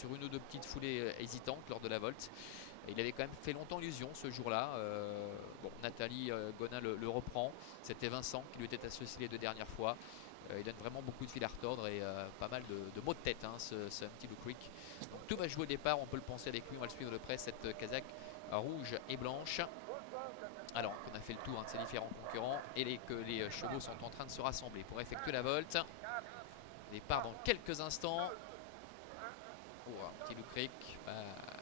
sur une ou deux petites foulées hésitantes lors de la volte. Et il avait quand même fait longtemps illusion ce jour-là. Bon, Nathalie Gonin le reprend. C'était Vincent qui lui était associé les deux dernières fois. Il donne vraiment beaucoup de fil à retordre et pas mal de mots de tête, hein, ce Empty Blue Creek. Donc tout va jouer au départ, on peut le penser avec lui, on va le suivre de près, cette casaque rouge et blanche. Alors qu'on a fait le tour, hein, de ces différents concurrents et que les chevaux sont en train de se rassembler pour effectuer la volte. Départ dans quelques instants. Oh, un petit Blue Creek,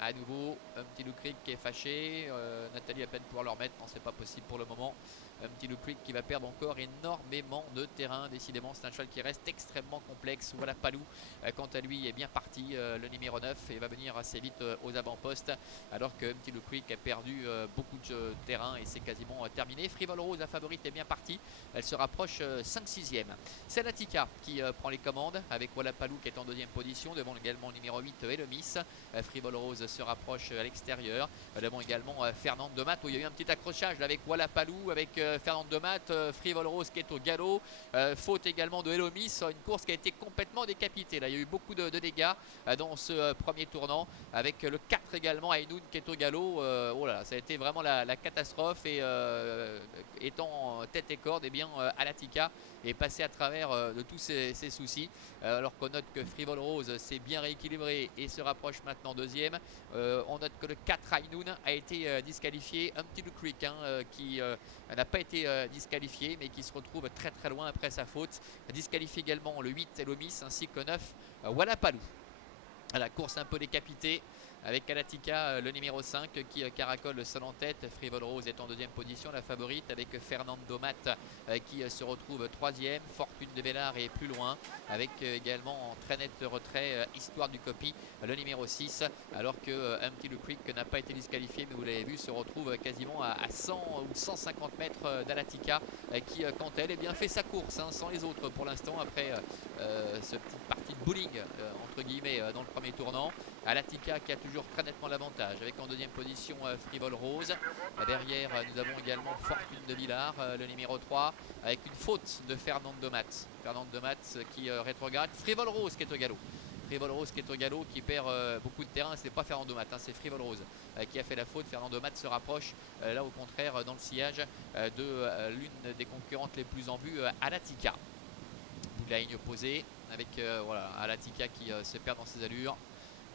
à nouveau, un petit Blue Creek qui est fâché. Nathalie à peine pouvoir le remettre, non, c'est pas possible pour le moment. Un petit Blue Creek qui va perdre encore énormément de terrain. Décidément, c'est un cheval qui reste extrêmement complexe. Voilà Palou, quant à lui, est bien parti, le numéro 9, et va venir assez vite aux avant-postes. Alors que un petit Blue Creek a perdu beaucoup de terrain et c'est quasiment terminé. Frivole Rose, la favorite, est bien partie. Elle se rapproche 5-6e. C'est Latika qui prend les commandes avec Voilà Palou qui est en deuxième position. Devant également le numéro 8 et le Miss. Frivole Rose se rapproche à l'extérieur. Devant également Fernande de Matte où il y a eu un petit accrochage là, avec Voilà Palou, avec Fernande de Matte, Frivole Rose qui est au galop. Faute également de Hello Miss, une course qui a été complètement décapitée. Là, il y a eu beaucoup de dégâts dans ce premier tournant avec le 4 également, Ainoun qui est au galop. Oh là, ça a été vraiment la catastrophe et étant tête et corde, et bien Alatika est passé à travers de tous ces soucis. Alors qu'on note que Frivole Rose s'est bien rééquilibré et se rapproche maintenant deuxième. On note que le 4 Ainoun a été disqualifié. Un petit Blue Creek, hein, qui n'a pas été disqualifié mais qui se retrouve très très loin après sa faute. Disqualifié également le 8 Elomis ainsi que le 9 Voilà Palou. À la course un peu décapitée avec Alatika, le numéro 5 qui caracole seul en tête. Frivole Rose est en deuxième position, la favorite, avec Fernando Matte qui se retrouve troisième. Fortune de Bellard est plus loin avec également en très net retrait Histoire du Copy, le numéro 6, alors que Empty Blue Creek n'a pas été disqualifié mais vous l'avez vu se retrouve quasiment à 100 ou 150 mètres d'Alatika qui quant à elle, eh bien, fait sa course, hein, sans les autres pour l'instant après ce petit parti de bowling entre guillemets dans le premier tournant. Alatika qui a toujours très nettement l'avantage avec en deuxième position Frivole Rose. Derrière nous avons également Fortune de Villard, le numéro 3, avec une faute de Fernande de Matte. Fernande de Matte qui rétrograde. Frivole Rose qui est au galop. Frivole Rose qui est au galop, qui perd beaucoup de terrain. Ce n'est pas Fernando Matte, hein, c'est Frivole Rose qui a fait la faute. Fernando Matte se rapproche là au contraire dans le sillage de l'une des concurrentes les plus en vue, Alatika. Bout de la ligne opposée avec voilà, Alatika qui se perd dans ses allures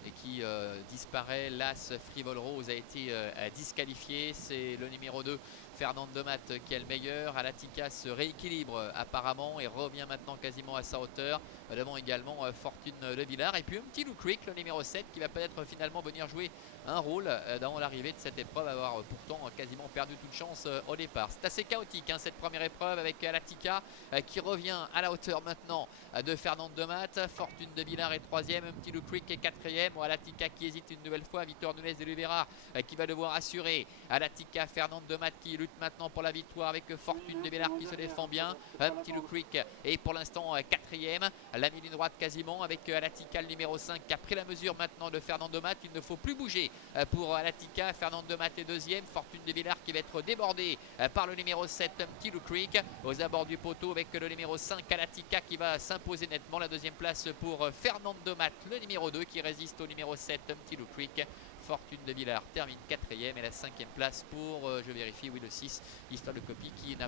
et qui disparaît. L'As Frivole Rose a été disqualifié. C'est le numéro 2 Fernande de Matte qui est le meilleur. Alatika se rééquilibre apparemment et revient maintenant quasiment à sa hauteur. Devant également Fortune de Villard. Et puis un petit Blue Creek, le numéro 7, qui va peut-être finalement venir jouer un rôle dans l'arrivée de cette épreuve, avoir pourtant quasiment perdu toute chance au départ. C'est assez chaotique, hein, cette première épreuve avec Alatika qui revient à la hauteur maintenant de Fernande de Matte. Fortune de Villard est troisième, un petit Blue Creek est quatrième. Alatika qui hésite une nouvelle fois. Victor Nunez de Luvera qui va devoir assurer. Alatika, Fernande de Matte qui lutte maintenant pour la victoire avec Fortune de Villard qui se défend bien. Un petit Blue Creek est pour l'instant quatrième. La ligne droite quasiment avec Alatika, le numéro 5 qui a pris la mesure maintenant de Fernande de Matte. Il ne faut plus bouger pour Alatika. Fernande de Matte est deuxième. Fortune de Villard qui va être débordée par le numéro 7 Petit Blue Creek aux abords du poteau avec le numéro 5 Alatika qui va s'imposer nettement. La deuxième place pour Fernande de Matte, le numéro 2 qui résiste au numéro 7 Petit Blue Creek. Fortune de Villard termine quatrième et la cinquième place pour, je vérifie, oui, le 6 Histoire de Copy qui n'a